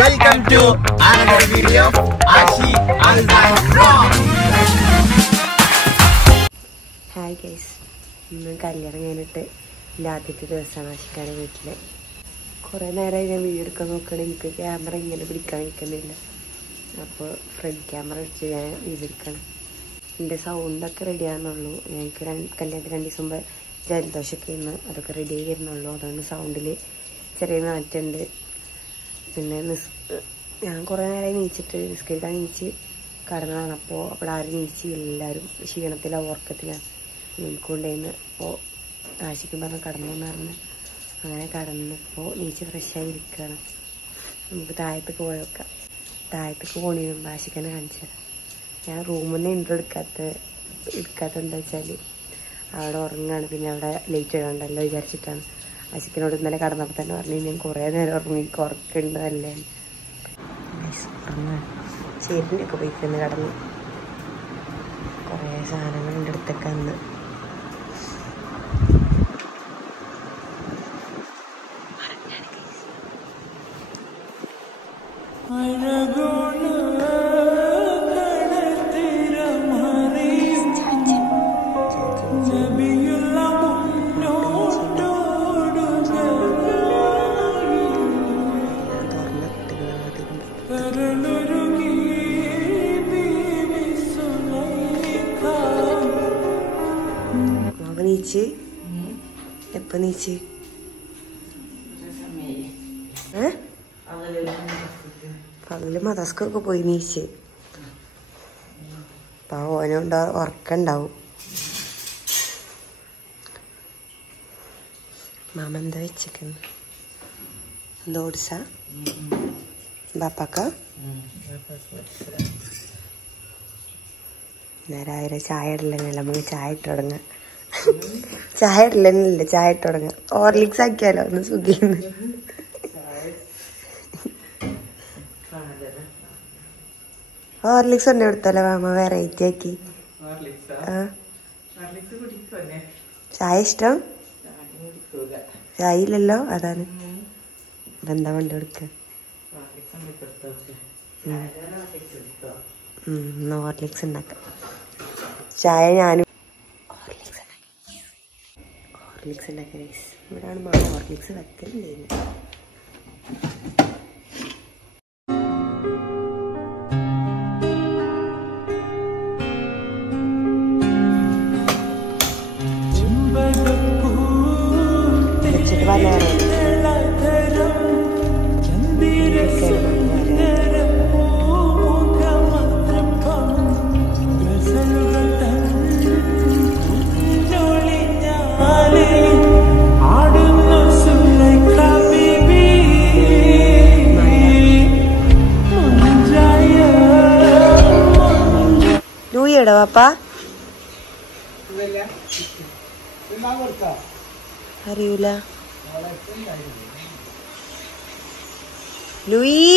Welcome to another video of Ashi Aldan Vlog. Hi guys, ഇന്ന് കല്യാണം കഴിഞ്ഞിട്ട് ആദ്യത്തെ ദിവസമാണ് ആഷിക്കാൻ്റെ വീട്ടിൽ. കുറേ നേരമായി ഞാൻ വീഡിയോ എടുക്കാൻ നോക്കണം, എനിക്ക് ക്യാമറ ഇങ്ങനെ പിടിക്കാൻ നിൽക്കുന്നില്ല. അപ്പോൾ ഫ്രണ്ട് ക്യാമറ വെച്ച് ഞാൻ വീഡിയോ എടുക്കണം. എൻ്റെ സൗണ്ടൊക്കെ റെഡിയാകുന്നുള്ളൂ. ഞങ്ങൾക്ക് കല്യാണത്തിന് 2 ദിവസം മുമ്പ് ജലദോഷമൊക്കെ ഇന്ന് അതൊക്കെ റെഡി ആയി വരുന്നുള്ളൂ. അതുകൊണ്ട് സൗണ്ടിൽ ചെറിയ മാറ്റമുണ്ട്. പിന്നെ ഞാൻ കുറേ നേരമായി നീച്ചിട്ട് നിസ്കരിക്കാൻ നീച്ച് കടന്നതാണ്. അപ്പോൾ അവിടെ ആരും നീച്ച് എല്ലാവരും ക്ഷീണത്തിലാണ്, ഉറക്കത്തിലാണ് നിൽക്കൊണ്ടേന്ന്. അപ്പോൾ ആശിക്കും പറഞ്ഞ് കടന്നെന്ന് പറഞ്ഞ് അങ്ങനെ കടന്നപ്പോൾ നീച്ച് ഫ്രഷായി ഇരിക്കുകയാണ്. നമുക്ക് താഴത്തേക്ക് പോയൊക്കെ താഴത്തേക്ക് പോണതിന് മുമ്പ് ആശിക്കനെ കാണിച്ചു തരാം. ഞാൻ റൂമിൽ നിന്ന് ഇൻട്രോ എടുക്കാത്തെന്താ വെച്ചാൽ അവിടെ ഉറങ്ങാണ്. പിന്നെ അവിടെ ലേറ്റ് ഇടണ്ടല്ലോ വിചാരിച്ചിട്ടാണ്. ആശിക്കനോട് ഇന്നലെ കടന്നപ്പോൾ തന്നെ പറഞ്ഞു ഞാൻ കുറേ നേരം ഉറങ്ങി, ഉറക്കുന്നുണ്ടല്ലേ ഉറങ്ങാണ്. ചെരുവിനൊക്കെ പോയിക്കുന്ന കടന്ന് കുറേ സാധനങ്ങൾ എൻ്റെ അടുത്തൊക്കെ അന്ന് നീച്ച് എപ്പ നീച്ച് പകല് മദസ്കൊക്കെ പോയി നീച്ച്. അപ്പൊ ഓനുണ്ടോ ഉറക്കുണ്ടാവും. മാമ എന്താ വെച്ചിരിക്കുന്നു? എന്താ ഓടിച്ച ബാപ്പാക്ക നേരം ചായ ഇടലന്നല്ല, നമുക്ക് ചായ ഇട്ട് തുടങ്ങാം. ചായ ഇടലന്നല്ലേ, ചായ ഇട്ട് തുടങ്ങാം. ഹോർലിക്സ് ആക്കിയാലോ ഒന്ന് സുഖിന്ന്. ഹോർലിക്സ് തന്നെ എടുത്തല്ലോ മാമ, വെറൈറ്റി ആക്കി. ചായ ഇഷ്ടം? ചായ ഇല്ലല്ലോ, അതാണ്. എന്താ വണ്ടി എടുക്ക? ഹോർലിക്സ് ഉണ്ടാക്കാം. ചായ ഞാനും ഹോർലിക്സ് ഉണ്ടാക്കാം. ഇവിടെയാണ് മാമ ഹോർലിക്സ് വെക്കലില്ല. വെച്ചിട്ട് വരാറ് ലൂയിയുടെ പാപ്പാ അറിയൂല. ലൂയി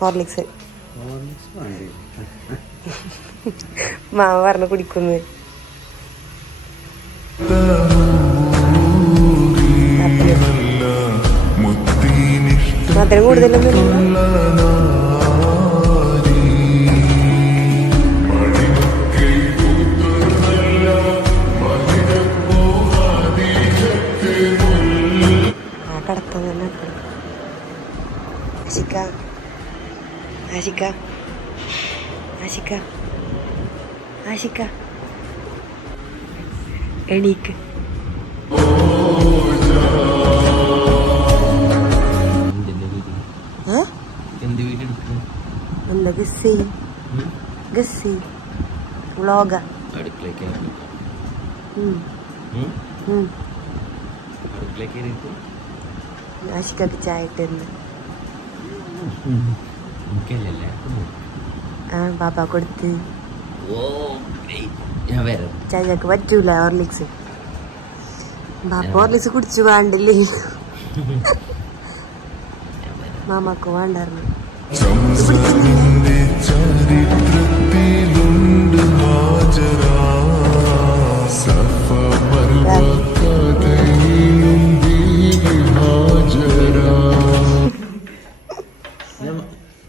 ഹോർലിക്സ് മാമ പറഞ്ഞ് കുടിക്കുന്നു. മധുരം കൂടുതലൊന്നും ആ കടത്താൻ തന്നെ. ആശിക്ക ആശിക്ക ആശിക്ക ആശിക്ക എണീക്ക്. എന്താ ഗസ് വ്ളോഗ ആശിക്കൊക്കെ ചായ ഇട്ടെന്ന്. പാപ്പ കൊടുത്ത് ഞാൻ വരാം. ചായക്ക് പറ്റൂല ഹോർലിക്സ്. പാപ്പ ഹോർലിക്സ് കുടിച്ചു വേണ്ടില്ലേ, മാമാക്ക് വേണ്ടായിരുന്നു.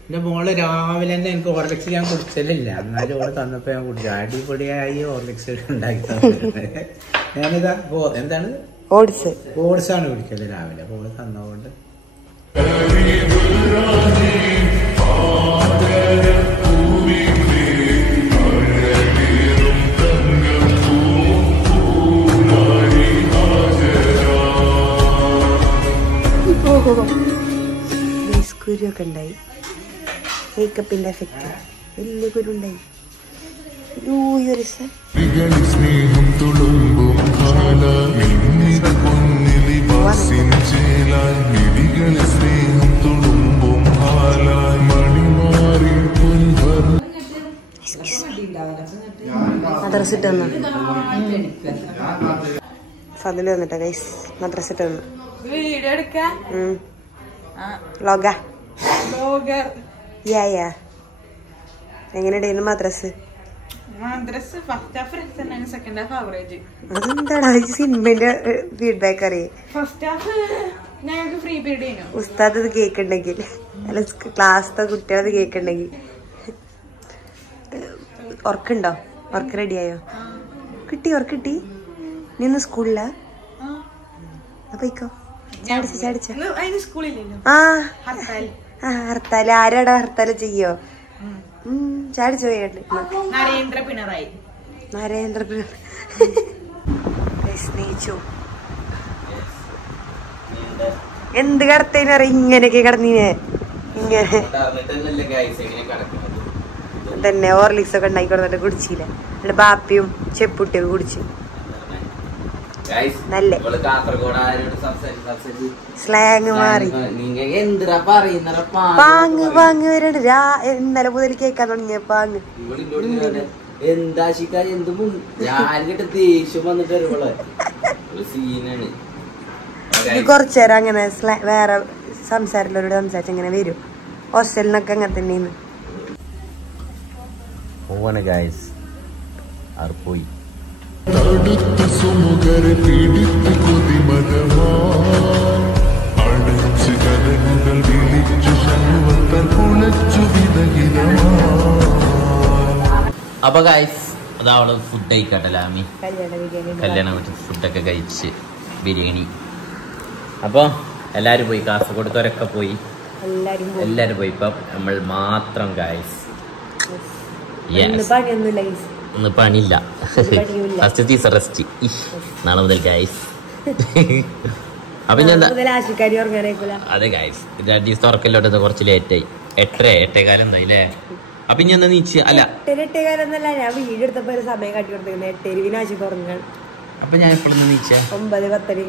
എന്റെ മോള് രാവിലെ തന്നെ എനിക്ക് ഹോർലിക്സ് ഞാൻ കുടിച്ചില്ല, എന്നാലും ഓള് തന്നപ്പോ ഞാൻ കുടിച്ചു. അടിപൊളിയായി ഹോർലിക്സ് ഉണ്ടാക്കി തന്നെ. ഞാനിതാ എന്താണ് ഓട്സ് ആണ് കുടിക്കല് രാവിലെ. അപ്പൊ ഓള് തന്നതുകൊണ്ട് കുരുവൊക്കെ ഉണ്ടായി, മേക്കപ്പിന്റെ എഫക്റ്റ്, വലിയ കുരുണ്ടായി. സ്നേഹം തുളുമ്പും സ്നേഹം തുളുമ്പും മണിമാറി മദ്രസ ഇട്ട് വന്നു. ഫതില് വന്നിട്ടാ ഗൈസ് മദ്രസ ഇട്ട് വന്നു. എങ്ങനെയുണ്ടായിരുന്നു മദ്രസ്? അതെന്താടാ സിനിമന്റെ ഫീഡ്ബാക്ക് അറിയേ? ഉസ്താദ് ഇത് കേക്കുണ്ടെങ്കിൽ, അല്ല ക്ലാസ്സിലെ കുട്ടികളത് കേക്കുണ്ടെങ്കിൽ. ഉറക്കുണ്ടോ? ഉറക്ക് റെഡിയായോ? കിട്ടി നീ ഇന്ന് സ്കൂളിലാ? അപ്പൊ ചാടിച്ച ഹർത്താല് ആരാടാ ഹർത്താല് ചെയ്യോ? ചാടിച്ചു പോയിട്ട് നരേന്ദ്ര പിണറായി സ്നേഹിച്ചു. എന്ത് കടത്തേനറിയ ഇങ്ങനെയൊക്കെ കിടന്നീനെ ഇങ്ങനെ തന്നെ. ഹോർലിക്സ് ഒക്കെ ഉണ്ടാക്കി കൊടുത്തിട്ട് കുടിച്ചില്ല. എന്നിട്ട് ബാപ്പിയും ചെപ്പുട്ടിയൊക്കെ കുടിച്ചു. നല്ല സ്ലാങ് മാറി പാങ്ങ് വരണ്ട്. ഇന്നലെ മുതൽ കേൾക്കാൻ തുടങ്ങിയ പാങ്ങ്. കൊറച്ചേരം അങ്ങനെ വേറെ സംസാരത്തിലൂടെ സംസാരിച്ച് അങ്ങനെ വരും. ഹോസ്റ്റലിനൊക്കെ അങ്ങനെ തന്നെയാണ്. പോയി തടുത്ത് സുമുഖരെ പീഡിത്ത് കൊതിമതമാടച്ച് കഥകൾ വിളിച്ചു ശനുവത്തൽ കുളച്ചു വിതഹിതമാ. അപ്പൊ ഗൈസ് അതവള് ഫുഡ് കഴിക്കട്ടല്ല ആമി, കല്യാണ വീട്ടിൽ ഫുഡൊക്കെ കഴിച്ച് ബിരിയാണി. അപ്പൊ എല്ലാരും പോയി, കാസർഗോഡത്തോരൊക്കെ പോയി, എല്ലാരും പോയി. ഇപ്പൊ നമ്മൾ മാത്രം ഗൈസ്. ഇന്ന് പണിയില്ല, ഫസ്റ്റ് ദിവസം റെസ്റ്റ്. നാളെ മുതൽ ഗൈസ്. അപ്പൊ അതെ ഗൈസ്, 2 ദിവസം ഉറക്കല്ലോട്ട് കുറച്ച് ലേറ്റായി. 8:30 എന്തായില്ലേ? അപ്പൊ ഇനി എന്താ നീച്ച് അല്ല അപ്പൊ ഞാൻ എപ്പോഴും നീച്ച 9:10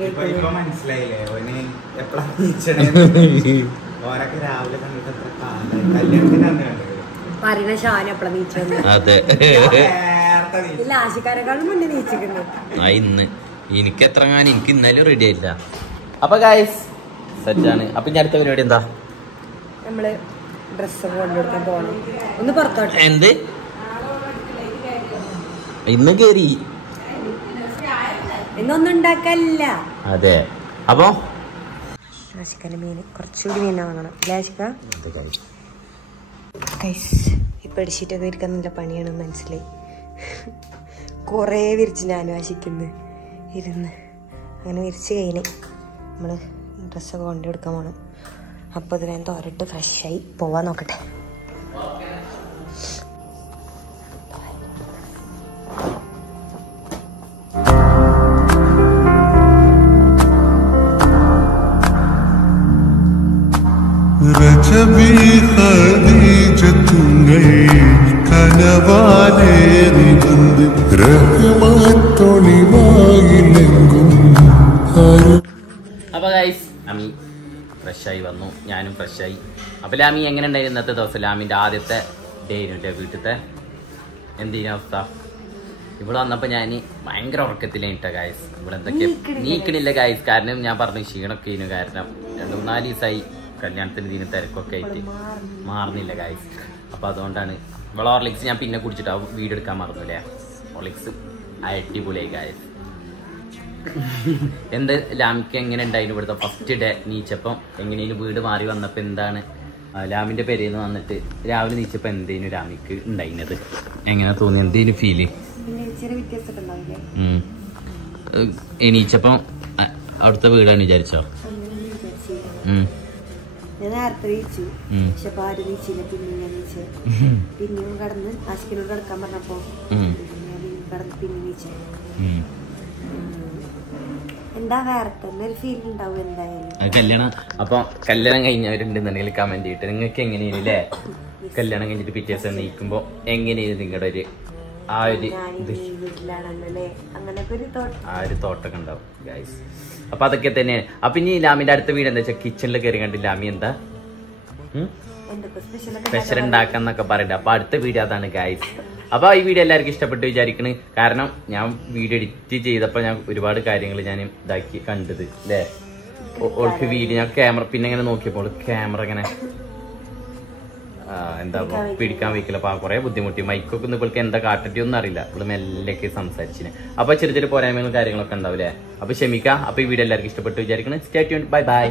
പറയുന്ന ഷാൻ എപ്പഴാ നീച്ചത്? അതെ ആശിക്കാരെക്കാളും മുന്നേ നീച്ചിരിക്കുന്നു. ഇന്ന് എനിക്ക് എത്ര എനിക്ക് ഇന്നാലും റെഡി ആയില്ല. അപ്പൊ ഗൈസ് സെറ്റാണ്. അപ്പൊ ഞാൻ അടുത്ത പരിപാടി എന്താ? നമ്മള് ഡ്രസ്സ് കൊണ്ടുകൊടുക്കാൻ പോകണം. ഒന്ന് പുറത്തോട്ടെ. എന്ത് ഇന്ന് കേറി ഇന്നൊന്നും ഉണ്ടാക്കല്ല. അതെ. അപ്പൊ ആശിക്കാന്റെ മീന് കുറച്ചുകൂടി മീൻ വാങ്ങണം. ആശിക്ക ഇപ്പൊ അടിച്ചിട്ടൊക്കെ ഇരിക്കാൻ നല്ല പണിയാണെന്ന് മനസ്സിലായി. കുറേ വിരിച്ച് ഞാനും ആശിക്കുന്നു ഇരുന്ന്. അങ്ങനെ വിരിച്ച് കഴിഞ്ഞ് നമ്മള് ഡ്രസ്സൊക്കെ കൊണ്ടുകൊടുക്കാൻ പോകണം. അപ്പോൾ ഇത് വേഗം തോരട്ട് ഫ്രഷായി പോവാൻ നോക്കട്ടെ. രജബി ഖദീജത്തുങ്ങൾ കനവാലേറി വന്ന് റഹ്മത്തൊളിവായിലെങ്കും. അപ്പൊ ഗൈസ് അമ്മി ഫ്രഷായി വന്നു, ഞാനും ഫ്രഷായി. അപ്പൊ ലാമി എങ്ങനെ ഉണ്ടായിരുന്നു ഇന്നത്തെ ദിവസം? ലാമിന്റെ ആദ്യത്തെ ഡേ ആയിരുന്നില്ലേ വീട്ടിലത്തെ. എന്തിനാ അവസ്ഥ? ഇവിടെ വന്നപ്പോൾ ഞാൻ ഭയങ്കര ഉറക്കത്തിലേട്ട ഗായ്സ്. ഇവിടെ എന്തൊക്കെ നീക്കണില്ല ഗായ്സ്. കാരണം ഞാൻ പറഞ്ഞു ക്ഷീണമൊക്കെ ആയിരുന്നു. കാരണം 2-4 ദിവസമായി കല്യാണത്തിന് ഇതിന് തിരക്കൊക്കെ ആയിട്ട് മാറുന്നില്ല ഗായ്സ്. അപ്പോൾ അതുകൊണ്ടാണ് ഇവിടെ ഹോർലിക്സ് ഞാൻ പിന്നെ കുടിച്ചിട്ട് വീഡിയോ എടുക്കാൻ മറന്നില്ലേ. ഹോർലിക്സ് അടിപൊളിയായി ഗായ്സ്. എന്ത് ലാമിക്ക് എങ്ങനെ ഉണ്ടായിരുന്നു ഇവിടുത്തെ ഫസ്റ്റ് ഡേ നീച്ചപ്പം? എങ്ങനെയും വീട് മാറി വന്നപ്പോൾ എന്താണ് ലാമിൻ്റെ പേരേന്ന് വന്നിട്ട് രാവിലെ നീച്ചപ്പോൾ എന്തേനും ലാമിക്ക് ഉണ്ടായിരുന്നത്? എങ്ങനെ തോന്നി? എന്തേലും ഫീല്? എണീച്ചപ്പം അവിടുത്തെ വീടാണ് വിചാരിച്ചോ? ഞാൻ നേരത്തെ നീച്ചു, പക്ഷെ ആരും നീച്ചില്ല. പിന്നെ ഞാൻ നീച്ചു, പിന്നെയും കടന്ന് ആശിക്കിനോട് കിടക്കാൻ പറഞ്ഞപ്പോ കടന്ന് പിന്നെ നീച്ചു. എന്താ വേറെ തന്നെ ഒരു ഫീൽ ഉണ്ടാവും എന്തായാലും. കല്യാണം അപ്പൊ കല്യാണം കഴിഞ്ഞവരുണ്ടെന്നുണ്ടെങ്കിൽ കമന്റ് ചെയ്തിട്ട് നിങ്ങൾക്ക് എങ്ങനെയാണ് അല്ലേ കല്യാണം കഴിഞ്ഞിട്ട് പിറ്റേ ദിവസം നീക്കുമ്പോ എങ്ങനെയാണ് നിങ്ങളുടെ ഒരു ആ ഒരു തോട്ടൊക്കെ ഉണ്ടാവും ഗൈസ്. അപ്പൊ അതൊക്കെ തന്നെയാണ്. അപ്പൊ ഇനി ലാമിന്റെ അടുത്ത വീട് എന്താ വെച്ചാൽ കിച്ചണിൽ കയറി കണ്ടില്ല ലാമി എന്താ സ്പെഷ്യൽ ഉണ്ടാക്കാന്നൊക്കെ പറയണ്ട. അപ്പൊ അടുത്ത വീഡിയോ അതാണ് ഗൈസ്. അപ്പൊ ഈ വീഡിയോ എല്ലാവർക്കും ഇഷ്ടപ്പെട്ടു വിചാരിക്കണ്. കാരണം ഞാൻ വീഡിയോ എഡിറ്റ് ചെയ്തപ്പോ ഞാൻ ഒരുപാട് കാര്യങ്ങൾ ഞാൻ ഇതാക്കി കണ്ടത് അല്ലേ. ഓൾക്ക് വീഡിയോ ഞാൻ ക്യാമറ പിന്നെ ഇങ്ങനെ നോക്കിയപ്പോൾ ക്യാമറ ഇങ്ങനെ എന്താ പിടിക്കാൻ വയ്ക്കില്ല. അപ്പൊ കുറെ ബുദ്ധിമുട്ടി. മൈക്കൊക്കെ ഒന്ന് ഇവൾക്ക് എന്താ കാട്ടട്ടിയൊന്നും അറിയില്ല. ഇവിടെ മെല്ലൊക്കെ സംസാരിച്ചിന്. അപ്പൊ ചെറിയ ചെറിയ പോരായ്മകളും കാര്യങ്ങളൊക്കെ ഉണ്ടാവില്ലേ. അപ്പൊ ക്ഷമിക്കാം. അപ്പൊ ഈ വീഡിയോ എല്ലാവർക്കും ഇഷ്ടപ്പെട്ടു വിചാരിക്കണം. Stay tuned. Bye bye.